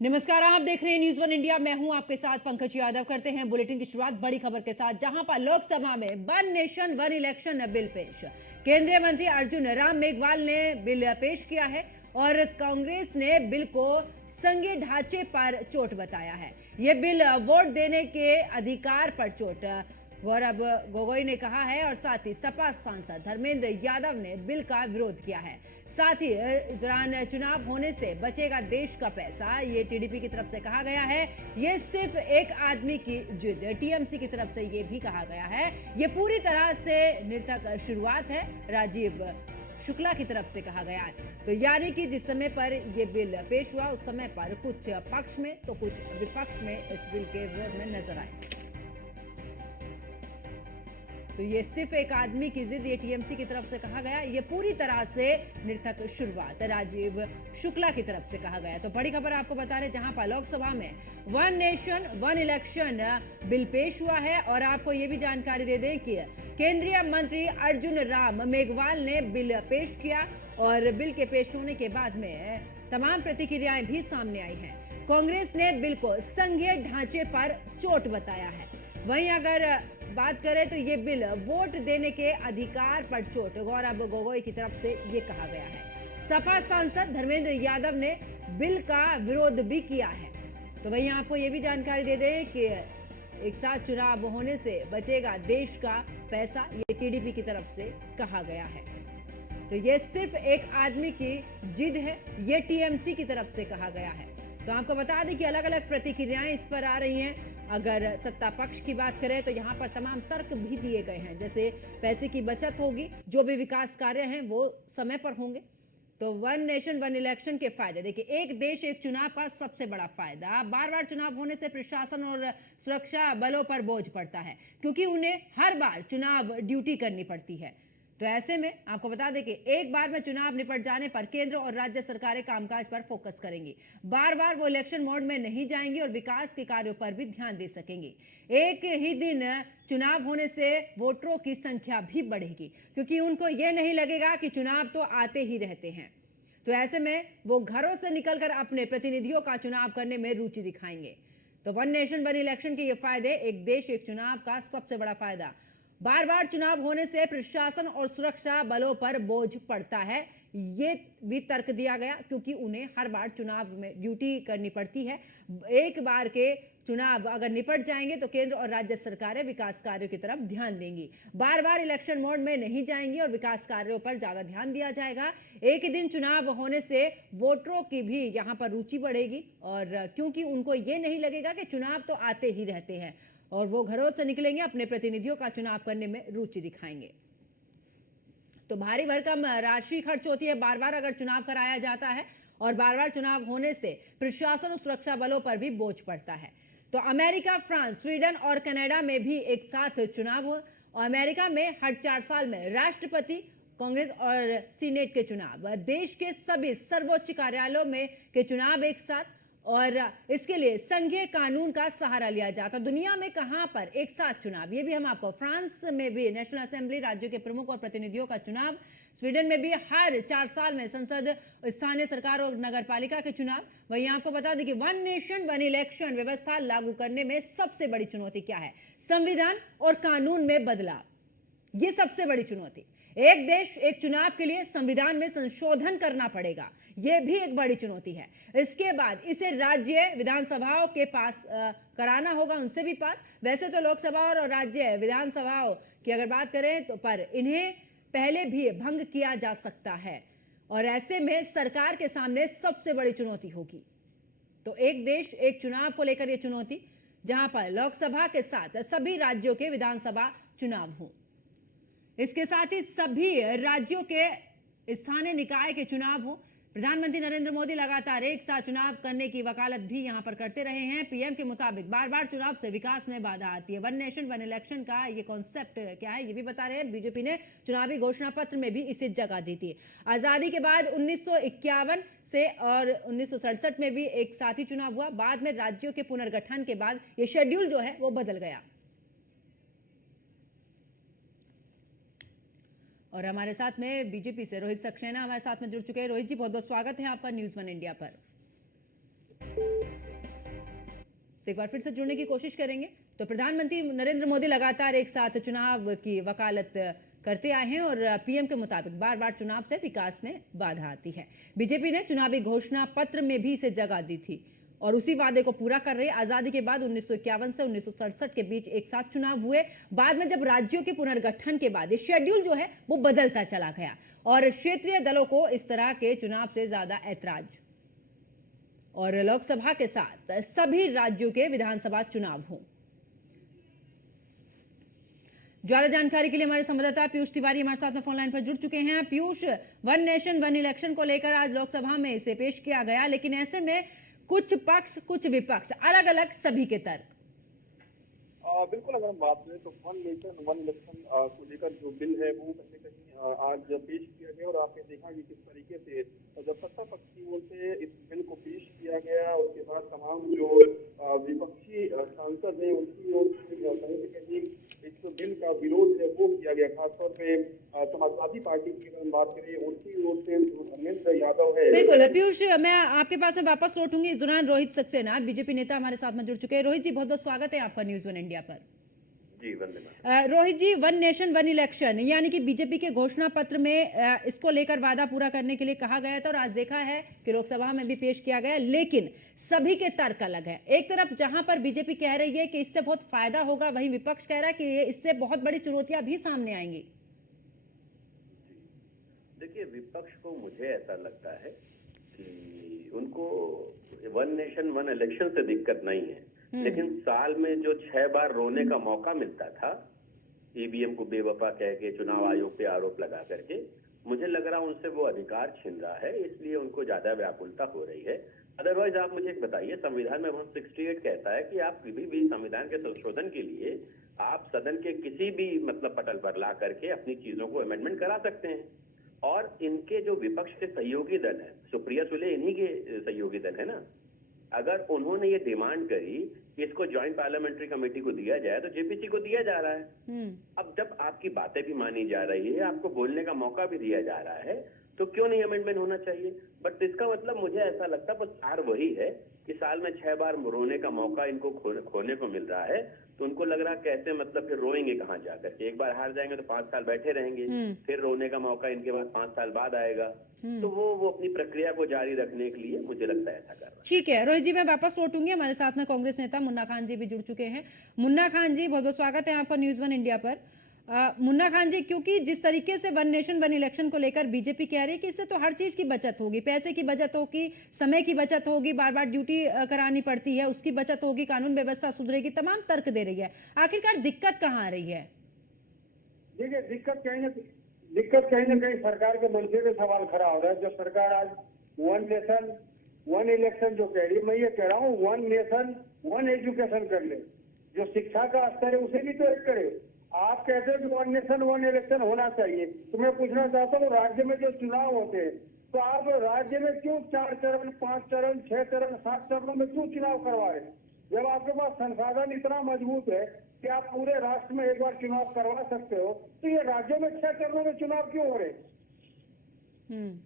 नमस्कार, आप देख रहे हैं न्यूज़ वन इंडिया। मैं हूं आपके साथ पंकज यादव। करते हैं बुलेटिन की शुरुआत बड़ी खबर के साथ, जहां पर लोकसभा में one nation one election bill पेश। केंद्रीय मंत्री अर्जुन राम मेघवाल ने बिल पेश किया है और कांग्रेस ने बिल को संघीय ढांचे पर चोट बताया है। यह बिल वोट देने के अधिकार पर चोट, गौरव गोगोई ने कहा है। और साथ ही सपा सांसद धर्मेंद्र यादव ने बिल का विरोध किया है। साथ ही इस दौरान चुनाव होने से बचेगा देश का पैसा, ये टीडीपी की तरफ से कहा गया है। ये सिर्फ एक आदमी की जिद, टीएमसी की तरफ से ये भी कहा गया है। ये पूरी तरह से निरर्थक शुरुआत है, राजीव शुक्ला की तरफ से कहा गया है। तो यानी कि जिस समय पर यह बिल पेश हुआ उस समय पर कुछ पक्ष में तो कुछ विपक्ष में इस बिल के विरोध में नजर आए। तो ये सिर्फ एक आदमी की जिद, ये टीएमसी की तरफ से कहा गया। ये पूरी तरह से निरर्थक शुरुआत राजीव शुक्ला की तरफ से कहा गया। तो बड़ी खबर आपको बता रहे, जहां पर लोकसभा में one nation one election bill पेश हुआ है। और आपको ये भी जानकारी दे दें कि केंद्रीय मंत्री अर्जुन राम मेघवाल ने बिल पेश किया और बिल के पेश होने के बाद में तमाम प्रतिक्रियाएं भी सामने आई हैं। कांग्रेस ने बिल को संघीय ढांचे पर चोट बताया है। वहीं अगर बात करें तो ये बिल वोट देने के अधिकार पर चोट, गौरव गोगोई की तरफ से ये कहा गया है। सपा सांसद धर्मेंद्र यादव ने बिल का विरोध भी किया है। तो वहीं आपको ये भी जानकारी दे दें कि एक साथ चुनाव होने से बचेगा देश का पैसा, ये टीडीपी की तरफ से कहा गया है। तो ये सिर्फ एक आदमी की जिद है, ये टीएमसी की तरफ से कहा गया है। तो आपको बता दें कि अलग अलग प्रतिक्रियाएं इस पर आ रही हैं। अगर सत्ता पक्ष की बात करें तो यहाँ पर तमाम तर्क भी दिए गए हैं, जैसे पैसे की बचत होगी, जो भी विकास कार्य हैं वो समय पर होंगे। तो वन नेशन वन इलेक्शन के फायदे देखिए, एक देश एक चुनाव का सबसे बड़ा फायदा, बार बार चुनाव होने से प्रशासन और सुरक्षा बलों पर बोझ पड़ता है, क्योंकि उन्हें हर बार चुनाव ड्यूटी करनी पड़ती है। तो ऐसे में आपको बता दें कि एक बार में चुनाव निपट जाने पर केंद्र और राज्य सरकारें कामकाज पर फोकस करेंगी। बार बार वो इलेक्शन मोड में नहीं जाएंगी और विकास के कार्यों पर भी ध्यान दे सकेंगी। एक ही दिन चुनाव होने से वोटरों की संख्या भी बढ़ेगी, क्योंकि उनको ये नहीं लगेगा कि चुनाव तो आते ही रहते हैं। तो ऐसे में वो घरों से निकलकर अपने प्रतिनिधियों का चुनाव करने में रुचि दिखाएंगे। तो वन नेशन वन इलेक्शन के ये फायदे, एक देश एक चुनाव का सबसे बड़ा फायदा, बार बार चुनाव होने से प्रशासन और सुरक्षा बलों पर बोझ पड़ता है, ये भी तर्क दिया गया, क्योंकि उन्हें हर बार चुनाव में ड्यूटी करनी पड़ती है। एक बार के चुनाव अगर निपट जाएंगे तो केंद्र और राज्य सरकारें विकास कार्यों की तरफ ध्यान देंगी, बार बार इलेक्शन मोड में नहीं जाएंगी और विकास कार्यों पर ज्यादा ध्यान दिया जाएगा। एक ही दिन चुनाव होने से वोटरों की भी यहाँ पर रुचि बढ़ेगी, और क्योंकि उनको ये नहीं लगेगा कि चुनाव तो आते ही रहते हैं, और वो घरों से निकलेंगे, अपने प्रतिनिधियों का चुनाव करने में रुचि दिखाएंगे। तो भारी भरकम राशि खर्च होती है बार बार अगर चुनाव कराया जाता है, और बार बार चुनाव होने से प्रशासन और सुरक्षा बलों पर भी बोझ पड़ता है। तो अमेरिका, फ्रांस, स्वीडन और कनाडा में भी एक साथ चुनाव हो। और अमेरिका में हर 4 साल में राष्ट्रपति, कांग्रेस और सीनेट के चुनाव, देश के सभी सर्वोच्च कार्यालयों में के चुनाव एक साथ, और इसके लिए संघीय कानून का सहारा लिया जाता। दुनिया में कहां पर एक साथ चुनाव, ये भी हम आपको, फ्रांस में भी नेशनल असेंबली, राज्यों के प्रमुख और प्रतिनिधियों का चुनाव, स्वीडन में भी हर 4 साल में संसद, स्थानीय सरकार और नगर पालिका के चुनाव। वहीं आपको बता दें कि वन नेशन वन इलेक्शन व्यवस्था लागू करने में सबसे बड़ी चुनौती क्या है? संविधान और कानून में बदलाव, ये सबसे बड़ी चुनौती। एक देश एक चुनाव के लिए संविधान में संशोधन करना पड़ेगा, यह भी एक बड़ी चुनौती है। इसके बाद इसे राज्य विधानसभाओं के पास कराना होगा, उनसे भी पास। वैसे तो लोकसभा और राज्य विधानसभाओं की अगर बात करें तो पर इन्हें पहले भी भंग किया जा सकता है, और ऐसे में सरकार के सामने सबसे बड़ी चुनौती होगी। तो एक देश एक चुनाव को लेकर यह चुनौती, जहां पर लोकसभा के साथ सभी राज्यों के विधानसभा चुनाव हों। इसके साथ ही सभी राज्यों के स्थानीय निकाय के चुनाव हो। प्रधानमंत्री नरेंद्र मोदी लगातार एक साथ चुनाव करने की वकालत भी यहां पर करते रहे हैं। पीएम के मुताबिक बार बार चुनाव से विकास में बाधा आती है। वन नेशन वन इलेक्शन का ये कॉन्सेप्ट क्या है, ये भी बता रहे हैं। बीजेपी ने चुनावी घोषणा पत्र में भी इसे जगह दी थी। आजादी के बाद 1951 से और 1967 में भी एक साथ ही चुनाव हुआ। बाद में राज्यों के पुनर्गठन के बाद ये शेड्यूल जो है वो बदल गया। और हमारे साथ में बीजेपी से रोहित सक्सेना हमारे साथ में जुड़ चुके हैं। रोहित जी, बहुत बहुत स्वागत है आपका न्यूज़ वन इंडिया पर। तो एक बार फिर से जुड़ने की कोशिश करेंगे। तो प्रधानमंत्री नरेंद्र मोदी लगातार एक साथ चुनाव की वकालत करते आए हैं और पीएम के मुताबिक बार बार चुनाव से विकास में बाधा आती है। बीजेपी ने चुनावी घोषणा पत्र में भी इसे जगह दी थी और उसी वादे को पूरा कर रही है। आजादी के बाद 1951 से 1967 के बीच एक साथ चुनाव हुए। बाद में जब राज्यों के पुनर्गठन के बाद ये शेड्यूल जो है वो बदलता चला गया और क्षेत्रीय दलों को इस तरह के चुनाव से ज्यादा ऐतराज और लोकसभा के साथ सभी राज्यों के विधानसभा चुनाव हों। ज्यादा जानकारी के लिए हमारे संवाददाता पीयूष तिवारी हमारे साथ में फोन लाइन पर जुड़ चुके हैं। Piyush, one nation one election को लेकर आज लोकसभा में इसे पेश किया गया, लेकिन ऐसे में कुछ पक्ष कुछ विपक्ष अलग अलग सभी के तर्क। बिल्कुल, अगर हम बात करें तो वन नेशन वन इलेक्शन को लेकर जो बिल है वो कहीं न कहीं आज पेश किया गया और आपने देखा कि किस तरीके से जब सत्ता पक्ष की ओर से इस बिल को पेश किया गया, उसके बाद तमाम जो विपक्षी सांसद हैं उनकी ओर से कहीं न कहीं इस बिल का विरोध है वो किया गया। खासतौर पे समाजवादी पार्टी की अगर हम बात करें उनकी ओर से धर्मेंद्र यादव है। बिल्कुल पीयूष, मैं आपके पास में वापस लौटूंगी। इस दौरान रोहित सक्सेना बीजेपी नेता हमारे साथ में जुड़ चुके हैं। रोहित जी, बहुत बहुत स्वागत है आपका न्यूज़ वन इंडिया पर। जी वंदना। रोहित जी, वन नेशन वन इलेक्शन यानी कि बीजेपी के घोषणा पत्र में इसको लेकर वादा पूरा करने के लिए कहा गया था और आज देखा है कि लोकसभा में भी पेश किया गया, लेकिन सभी के तर्क अलग है। एक तरफ जहां पर बीजेपी कह रही है कि इससे बहुत फायदा होगा, वहीं विपक्ष कह रहा है कि इससे बहुत बड़ी चुनौतियां भी सामने आएंगी। देखिए, विपक्ष को मुझे ऐसा लगता है कि उनको वन नेशन वन इलेक्शन से दिक्कत नहीं है, लेकिन साल में जो 6 बार रोने का मौका मिलता था ईवीएम को बेवफा कह के, चुनाव आयोग पे आरोप लगा करके, मुझे लग रहा उनसे वो अधिकार छीन रहा है, इसलिए उनको ज्यादा व्याकुलता हो रही है। अदरवाइज आप मुझे एक बताइए, संविधान में 168 कहता है कि आप किसी भी संविधान के संशोधन के लिए आप सदन के किसी भी मतलब पटल पर ला करके अपनी चीजों को अमेंडमेंट करा सकते हैं। और इनके जो विपक्ष के सहयोगी दल है, सुप्रिया सुले इन्हीं के सहयोगी दल है ना, अगर उन्होंने ये डिमांड करी कि इसको ज्वाइंट पार्लियामेंट्री कमेटी को दिया जाए तो जेपीसी को दिया जा रहा है। अब जब आपकी बातें भी मानी जा रही है, आपको बोलने का मौका भी दिया जा रहा है, तो क्यों नहीं अमेंडमेंट होना चाहिए। बट इसका मतलब मुझे ऐसा लगता है बस सार वही है कि साल में 6 बार रोने का मौका इनको खोने को मिल रहा है, तो उनको लग रहा कैसे मतलब फिर रोएंगे कहाँ जाकर के। एक बार हार जाएंगे तो 5 साल बैठे रहेंगे, फिर रोने का मौका इनके पास 5 साल बाद आएगा, तो वो अपनी प्रक्रिया को जारी रखने के लिए मुझे लगता है ऐसा कर रहा है। ठीक है रोहित जी, मैं वापस लौटूंगी। हमारे साथ में कांग्रेस नेता मुन्ना खान जी भी जुड़ चुके हैं। मुन्ना खान जी, बहुत बहुत स्वागत है आपका न्यूज़ वन इंडिया पर। मुन्ना खान जी, क्योंकि जिस तरीके से वन नेशन वन इलेक्शन को लेकर बीजेपी कह रही है कि इससे तो हर चीज की बचत होगी, पैसे की बचत होगी, समय की बचत होगी, बार बार ड्यूटी करानी पड़ती है उसकी बचत होगी, कानून व्यवस्था सुधरेगी, तमाम तर्क दे रही है। आखिरकार दिक्कत कहाँ आ रही है? देखिए, दिक्कत कहीं ना कहीं सरकार के मंशे पे सवाल खड़ा हो रहा है। जब सरकार आज वन नेशन वन इलेक्शन जो कह रही है, मैं ये कह रहा हूँ वन नेशन वन एजुकेशन कर ले, जो शिक्षा का स्तर है उसे भी तो एक करे। आप कहते हैं कि वन नेशन वन इलेक्शन होना चाहिए, तो मैं पूछना चाहता हूँ राज्य में जो चुनाव होते हैं तो आप राज्य में क्यों 4 चरण 5 चरण 6 चरण 7 चरणों में क्यों चुनाव करवा रहे हैं? जब आपके पास संसाधन इतना मजबूत है कि आप पूरे राष्ट्र में एक बार चुनाव करवा सकते हो, तो ये राज्यों में 6 चरणों में चुनाव क्यों हो रहे?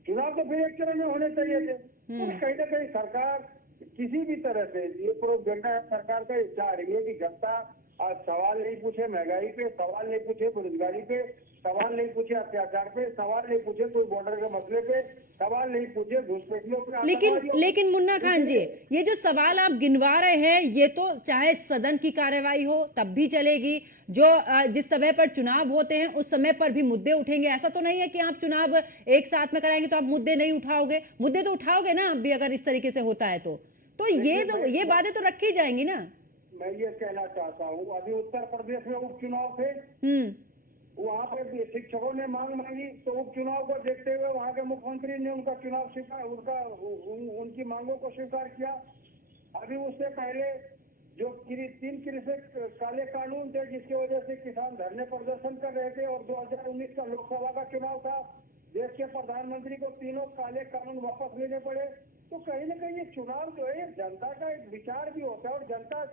चुनाव तो फिर एक चरण में होने चाहिए थे। तो कहीं ना कहीं सरकार किसी भी तरह से ये प्रोपेगेंडा सरकार का चाह रही है कि जनता आज सवाल नहीं पूछे महंगाई पे, सवाल नहीं पूछे बेरोजगारी पे, सवाल नहीं पूछे अत्याचार पे, सवाल नहीं पूछे कोई बॉर्डर के मसले पे, सवाल नहीं पूछे घुसपैठियों पे। लेकिन मुन्ना खान जी, ये जो सवाल आप गिनवा रहे हैं ये तो चाहे सदन की कार्यवाही हो तब भी चलेगी, जो जिस समय पर चुनाव होते हैं उस समय पर भी मुद्दे उठेंगे। ऐसा तो नहीं है कि आप चुनाव एक साथ में कराएंगे तो आप मुद्दे नहीं उठाओगे, मुद्दे तो उठाओगे ना आप भी, अगर इस तरीके से होता है तो ये बातें तो रखी जाएंगी ना। मैं ये कहना चाहता हूँ, अभी उत्तर प्रदेश में उपचुनाव थे, वहाँ पे शिक्षकों ने मांग मांगी, तो उपचुनाव को देखते हुए वहाँ के मुख्यमंत्री ने उनका चुनाव स्वीकार उनकी मांगों को स्वीकार किया। अभी उससे पहले जो 3 कृषि काले कानून थे जिसकी वजह से किसान धरने प्रदर्शन कर रहे थे, और 2019 का लोकसभा का चुनाव था, देश के प्रधानमंत्री को तीनों काले कानून वापस लेने पड़े। तो कहीं ना कहीं ये चुनाव जो है जनता का एक विचार भी होता है, और जनता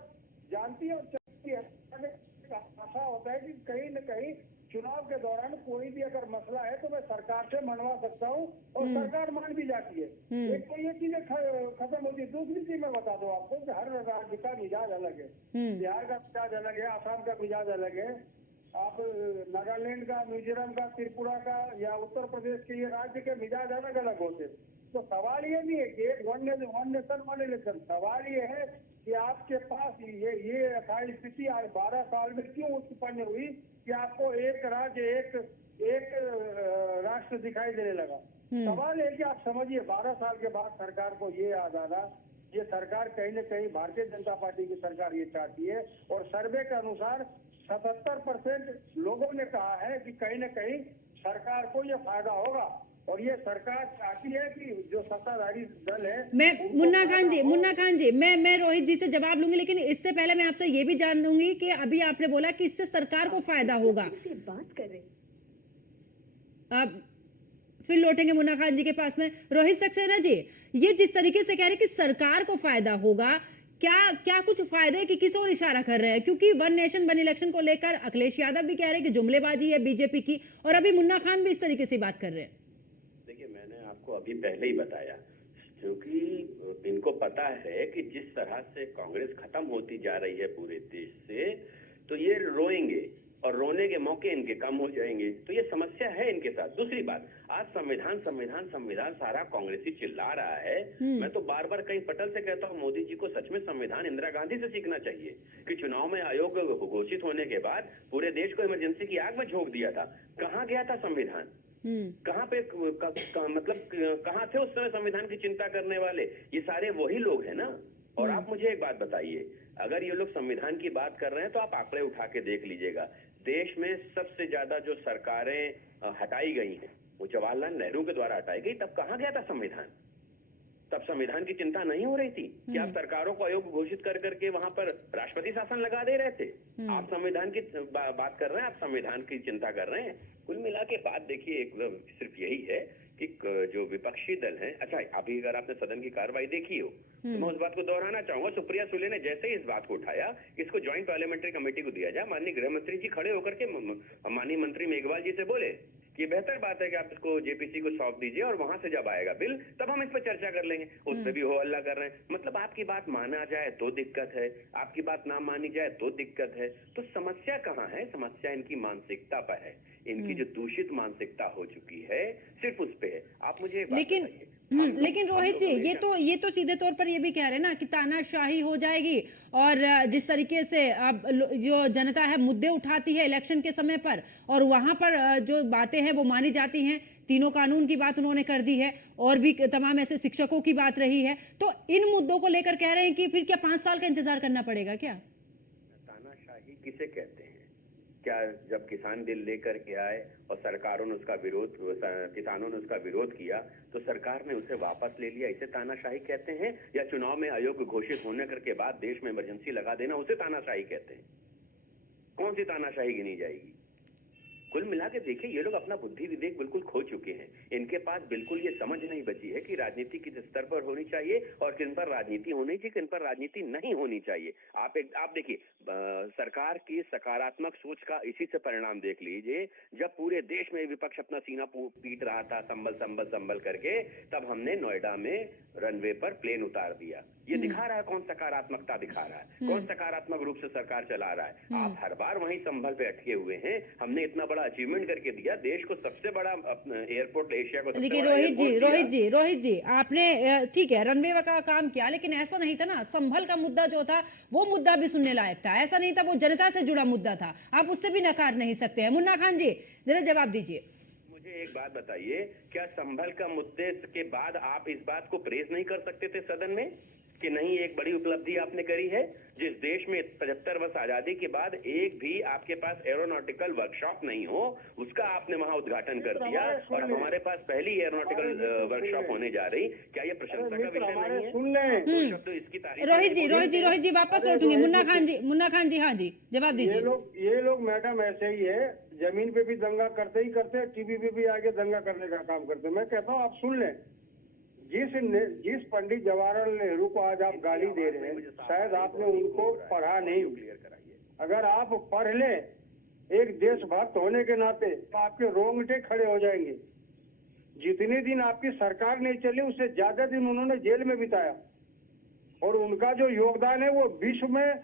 जानती है और चाहती है, आशा होता है कि कहीं न कहीं चुनाव के दौरान कोई भी अगर मसला है तो मैं सरकार से मनवा सकता हूँ और सरकार मान भी जाती है। एक तो ये चीजें खत्म होती है। दूसरी चीज मैं बता दूं आपको कि हर राज्य का मिजाज अलग है। बिहार का मिजाज अलग है, आसाम का मिजाज अलग है, आप नागालैंड का, मिजोरम का, त्रिपुरा का या उत्तर प्रदेश के, ये राज्य के मिजाज अलग अलग होते हैं। तो सवाल ये नहीं है कि वन नेशन वन इलेक्शन, सवाल ये है कि आपके पास ये अथाई स्थिति आज 12 साल में क्यों उत्पन्न हुई कि आपको एक राज्य एक राष्ट्र दिखाई देने लगा। सवाल है कि आप समझिए 12 साल के बाद सरकार को ये याद आना, ये सरकार कहीं न कहीं भारतीय जनता पार्टी की सरकार ये चाहती है और सर्वे के अनुसार 77% लोगों ने कहा है कि कहीं न कहीं सरकार को ये फायदा होगा और ये सरकार चाहती है कि जो सत्ताधारी दल है। मैं मुन्ना खान जी मैं रोहित जी से जवाब लूंगी, लेकिन इससे पहले मैं आपसे ये भी जान लूंगी कि अभी आपने बोला कि इससे सरकार को फायदा होगा। बात कर रहे अब फिर लौटेंगे मुन्ना खान जी के पास में। रोहित सक्सेना जी, ये जिस तरीके से कह रहे हैं कि सरकार को फायदा होगा, क्या कुछ फायदे की किस ओर इशारा कर रहे हैं? क्योंकि वन नेशन वन इलेक्शन को लेकर अखिलेश यादव भी कह रहे हैं कि जुमलेबाजी है बीजेपी की, और अभी मुन्ना खान भी इस तरीके से बात कर रहे हैं। देखिए, मैंने आपको अभी पहले ही बताया, क्योंकि इनको पता है कि जिस तरह से कांग्रेस खत्म होती जा रही है पूरे देश से, तो ये रोएंगे और रोने के मौके इनके कम हो जाएंगे। तो ये समस्या है इनके साथ। दूसरी बात, आज संविधान सारा कांग्रेसी चिल्ला रहा है। मैं तो बार बार कहीं पटल से कहता हूँ, मोदी जी को सच में संविधान इंदिरा गांधी से सीखना चाहिए कि चुनाव में आयोग घोषित होने के बाद पूरे देश को इमरजेंसी की आग में झोंक दिया था। कहाँ गया था संविधान? कहाँ पे मतलब कहाँ थे उस समय संविधान की चिंता करने वाले? ये सारे वही लोग हैं ना। और आप मुझे एक बात बताइए, अगर ये लोग संविधान की बात कर रहे हैं तो आप आंकड़े उठा के देख लीजिएगा। देश में सबसे ज्यादा जो सरकारें हटाई गई हैं वो जवाहरलाल नेहरू के द्वारा हटाई गई। तब कहाँ गया था संविधान? तब संविधान की चिंता नहीं हो रही थी कि आप सरकारों को आयोग घोषित कर करके वहां पर राष्ट्रपति शासन लगा दे रहे थे। आप संविधान की बात कर रहे हैं, आप संविधान की चिंता कर रहे हैं। कुल मिला के बात देखिए, सिर्फ यही है कि जो विपक्षी दल हैं, अच्छा अभी अगर आपने सदन की कार्रवाई देखी हो तो मैं उस बात को दोहराना चाहूंगा। सुप्रिया सुले ने जैसे ही इस बात को उठाया, इसको ज्वाइंट पार्लियामेंट्री कमेटी को दिया जाए, माननीय गृह मंत्री जी खड़े होकर के माननीय मंत्री मेघवाल जी से बोले कि बेहतर बात है कि आप इसको जेपीसी को सौंप दीजिए और वहां से जब आएगा बिल तब हम इस पर चर्चा कर लेंगे। उसमें भी हो हल्ला कर रहे हैं। मतलब आपकी बात माना जाए तो दिक्कत है, आपकी बात ना मानी जाए तो दिक्कत है। तो समस्या कहाँ है? समस्या इनकी मानसिकता पर है। इनकी जो दूषित मानसिकता हो चुकी है सिर्फ उस पे है। आप मुझे लेकिन रोहित जी, ये तो सीधे तौर पर ये भी कह रहे हैं ना कि तानाशाही हो जाएगी, और जिस तरीके से अब जो जनता है मुद्दे उठाती है इलेक्शन के समय पर, और वहां पर जो बातें हैं वो मानी जाती हैं। तीनों कानून की बात उन्होंने कर दी है और भी तमाम ऐसे शिक्षकों की बात रही है। तो इन मुद्दों को लेकर कह रहे हैं कि फिर क्या 5 साल का इंतजार करना पड़ेगा क्या? तानाशाही किसे कहते हैं? क्या जब किसान बिल लेकर के आए और सरकारों ने उसका विरोध, किसानों ने उसका विरोध किया तो सरकार ने उसे वापस ले लिया, इसे तानाशाही कहते हैं? या चुनाव में आयोग घोषित होने के बाद देश में इमरजेंसी लगा देना, उसे तानाशाही कहते हैं? कौन सी तानाशाही गिनी जाएगी? कुल मिला के देखिए, ये लोग अपना बुद्धि विवेक बिल्कुल खो चुके हैं। इनके पास बिल्कुल ये समझ नहीं बची है कि राजनीति किस स्तर पर होनी चाहिए और किन पर राजनीति होनी चाहिए, किन पर राजनीति नहीं होनी चाहिए। आप देखिए, सरकार की सकारात्मक सोच का इसी से परिणाम देख लीजिए। जब पूरे देश में विपक्ष अपना सीना पीट रहा था संभल करके, तब हमने नोएडा में रनवे पर प्लेन उतार दिया। ये दिखा रहा है कौन सकारात्मकता दिखा रहा है, कौन सकारात्मक रूप से सरकार चला रहा है। आप हर बार वहीं संभल पे अटके हुए हैं। हमने इतना बड़ा अचीवमेंट करके दिया, देश को सबसे बड़ा एयरपोर्ट एशिया को। लेकिन रोहित जी आपने ठीक है रनवे का काम किया, लेकिन ऐसा नहीं था ना। संभल का मुद्दा जो था वो मुद्दा भी सुनने लायक था। ऐसा नहीं था, वो जनता से जुड़ा मुद्दा था। आप उससे भी नकार नहीं सकते हैं। मुन्ना खान जी जरा जवाब दीजिए। मुझे एक बात बताइए, क्या संभल का मुद्दे के बाद आप इस बात को प्रेज नहीं कर सकते थे सदन में कि नहीं एक बड़ी उपलब्धि आपने करी है? जिस देश में 75 वर्ष आजादी के बाद एक भी आपके पास एरोनॉटिकल वर्कशॉप नहीं हो, उसका आपने वहां उद्घाटन कर दिया और हमारे पास पहली एरोनॉटिकल वर्कशॉप होने जा रही। क्या ये प्रशंसा का विषय नहीं है? सुन लें तो इसकी तारीफ रोहित जी वापस लौटूंगी। मुन्ना खान जी हाँ जी जवाब दीजिए। ये लोग मैडम ऐसे ही है, जमीन पे भी दंगा करते ही करते, टीवी पे भी आगे दंगा करने का काम करते। मैं कहता हूँ आप सुन लें, जिस पंडित जवाहरलाल नेहरू को आज आप गाली दे रहे हैं, शायद आपने उनको पढ़ा नहीं। अगर आप पढ़ लें एक देशभक्त होने के नाते आपके रोंगटे खड़े हो जाएंगे। जितने दिन आपकी सरकार नहीं चली उससे ज्यादा दिन उन्होंने जेल में बिताया और उनका जो योगदान है वो विश्व में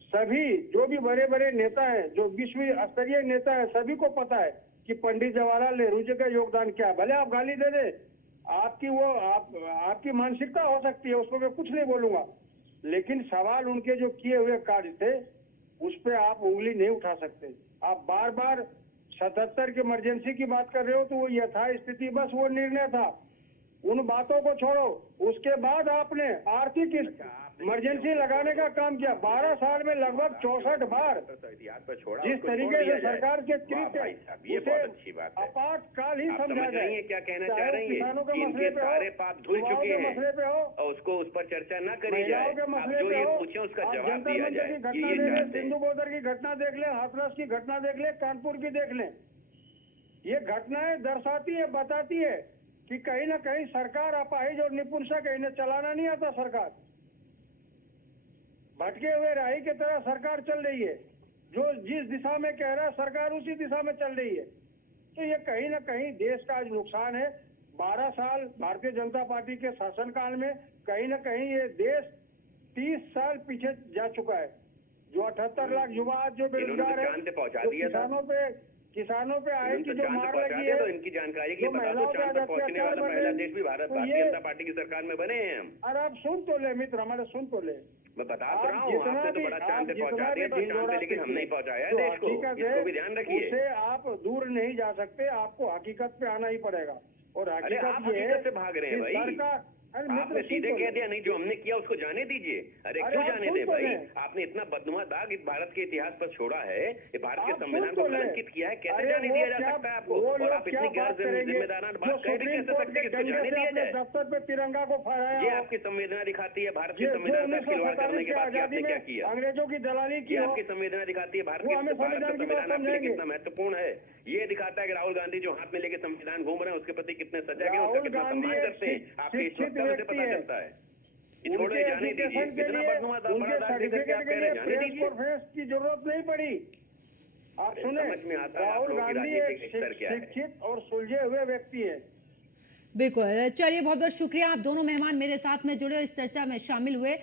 सभी जो भी बड़े बड़े नेता हैं, जो विश्व स्तरीय नेता है, सभी को पता है कि पंडित जवाहरलाल नेहरू जी का योगदान क्या है। भले आप गाली दे दे, आपकी मानसिकता हो सकती है, उसको मैं कुछ नहीं बोलूंगा, लेकिन सवाल उनके जो किए हुए कार्य थे उस पे आप उंगली नहीं उठा सकते। आप बार बार 77 की इमरजेंसी की बात कर रहे हो, तो वो यथास्थिति बस वो निर्णय था, उन बातों को छोड़ो। उसके बाद आपने आर्थिक इमरजेंसी लगाने का काम किया। 12 साल में लगभग 64 बार जिस तरीके से सरकार के कृत्य उसे आपातकाल ही समझा जाए। क्या कहना चाह रही है? इनके सारे पाप धुल चुके हैं मसले पे हो और उसको उस पर चर्चा न करी जाए। महिलाओं के आप मसले जो पे ये हो, पूछे उसका आप जवाब जंतर दिया मंतर जाए। की घटना ये देख लें, चाहते हैं। सिंधु बोदर की घटना देख लें, हाथरस की घटना देख लें, कानपुर की देख लें। ये घटनाएं दर्शाती है, बताती है कि कहीं ना कहीं सरकार अपाहिज और निपुंसक है, इन्हें चलाना नहीं आता। सरकार भटके हुए राही की तरह सरकार चल रही है, जो जिस दिशा में कह रहा है सरकार उसी दिशा में चल रही है। तो ये कहीं ना कहीं देश का आज नुकसान है। 12 साल भारतीय जनता पार्टी के शासनकाल में कहीं ना कहीं ये देश 30 साल पीछे जा चुका है। जो 78 लाख युवा आज जो बेरोजगार है, चांद पे पहुंचा जो दिया था। किसानों पे आय की जो मार लगी है, तो इनकी जानकारी के लिए जो बता दो, महिलाओं पे चांद तक आज पहुंचने अत्याचार वाला बढ़ पहला रहे देश भी भारत तो भारतीय ये- जनता पार्टी की सरकार में बने हैं हम। अरे आप सुन तो ले मित्र, हमारे सुन तो ले। मैं बता तो आप रहा हूँ, जितना आपने तो भी- बड़ा आप चांद पे जितना पहुंचा दिया, भी तो चांद ढिंढोरा पे, लेकिन हम नहीं पहुंचाया है जो देश को। हकीकत है, इसको भी ध्यान रखिए। उससे आप दूर नहीं जा सकते, आपको हकीकत पे आना ही पड़ेगा। और अरे हकीकत आप ये है हकीकत से भाग रहे हैं कि भाई। सरकार- अरे मित्र, आपने सुन सीधे तो कह ले। दिया, नहीं जो हमने किया उसको जाने दीजिए। अरे अरे क्यों आप जाने सुन दे तो भाई? ले। आपने इतना बदनुमा दाग इस भारत के इतिहास पर छोड़ा है, ये भारत के आप संविधान सुन को तो ले। कलंकित किया है, कैसे अरे जाने वो दिया जा क्या- सकता है आपको? वो और लोग आप क्या इतनी बात गैर करेंगे जिम्मेदाराना जो बात कह भी सुप्रीम कैसे कोर्ट सकते के हैं, इसको डंडे जाने से दिया अपने जाए? दफ्तर पे तिरंगा को फहराया ये हो, आपकी संवेदना दिखाती है भारत के जो संविधान का खिलवाड़ करने 1947 के के बाद कि आजादी आपने क्या में किया। अंग्रेजों की दलाली की ये हो। आपकी संवेदना दिखाती है भारत वो हमें भारत का संविधान की बात संविधान आपके लिए समझाएंगे। कितना महत्वपूर्ण है। ये दिखाता है कि राहुल गांधी जो हाथ में लेके संविधान घूम रहे हैं उसके प्रति कितने सजग हैं, उसका राहुल कितना गांधी सम्मान एक करते हैं। आपके इस शिक्षित वक्तव्य से व्यक्ति पता है। चलता है। ये छोड़ो, उनके ये जाने दीजिए। एजुकेशन के इतना लिए, बदनुमा बड़ा उनके दाग दे करके आप सर्टिफिकेट कह के रहे लिए हैं, जाने प्रेस दीजिए। कॉन्फ्रेंस की जरूरत नहीं पड़ी। आप सुने, समझ में आता है आप राहुल लोगों की गांधी राजनीतिक एक स्तर क्या है। शिक्षित और सुलझे हुए व्यक्ति है। बिल्कुल। चलिए, बहुत बहुत शुक्रिया, आप दोनों मेहमान मेरे साथ में जुड़े और इस चर्चा में शामिल हुए।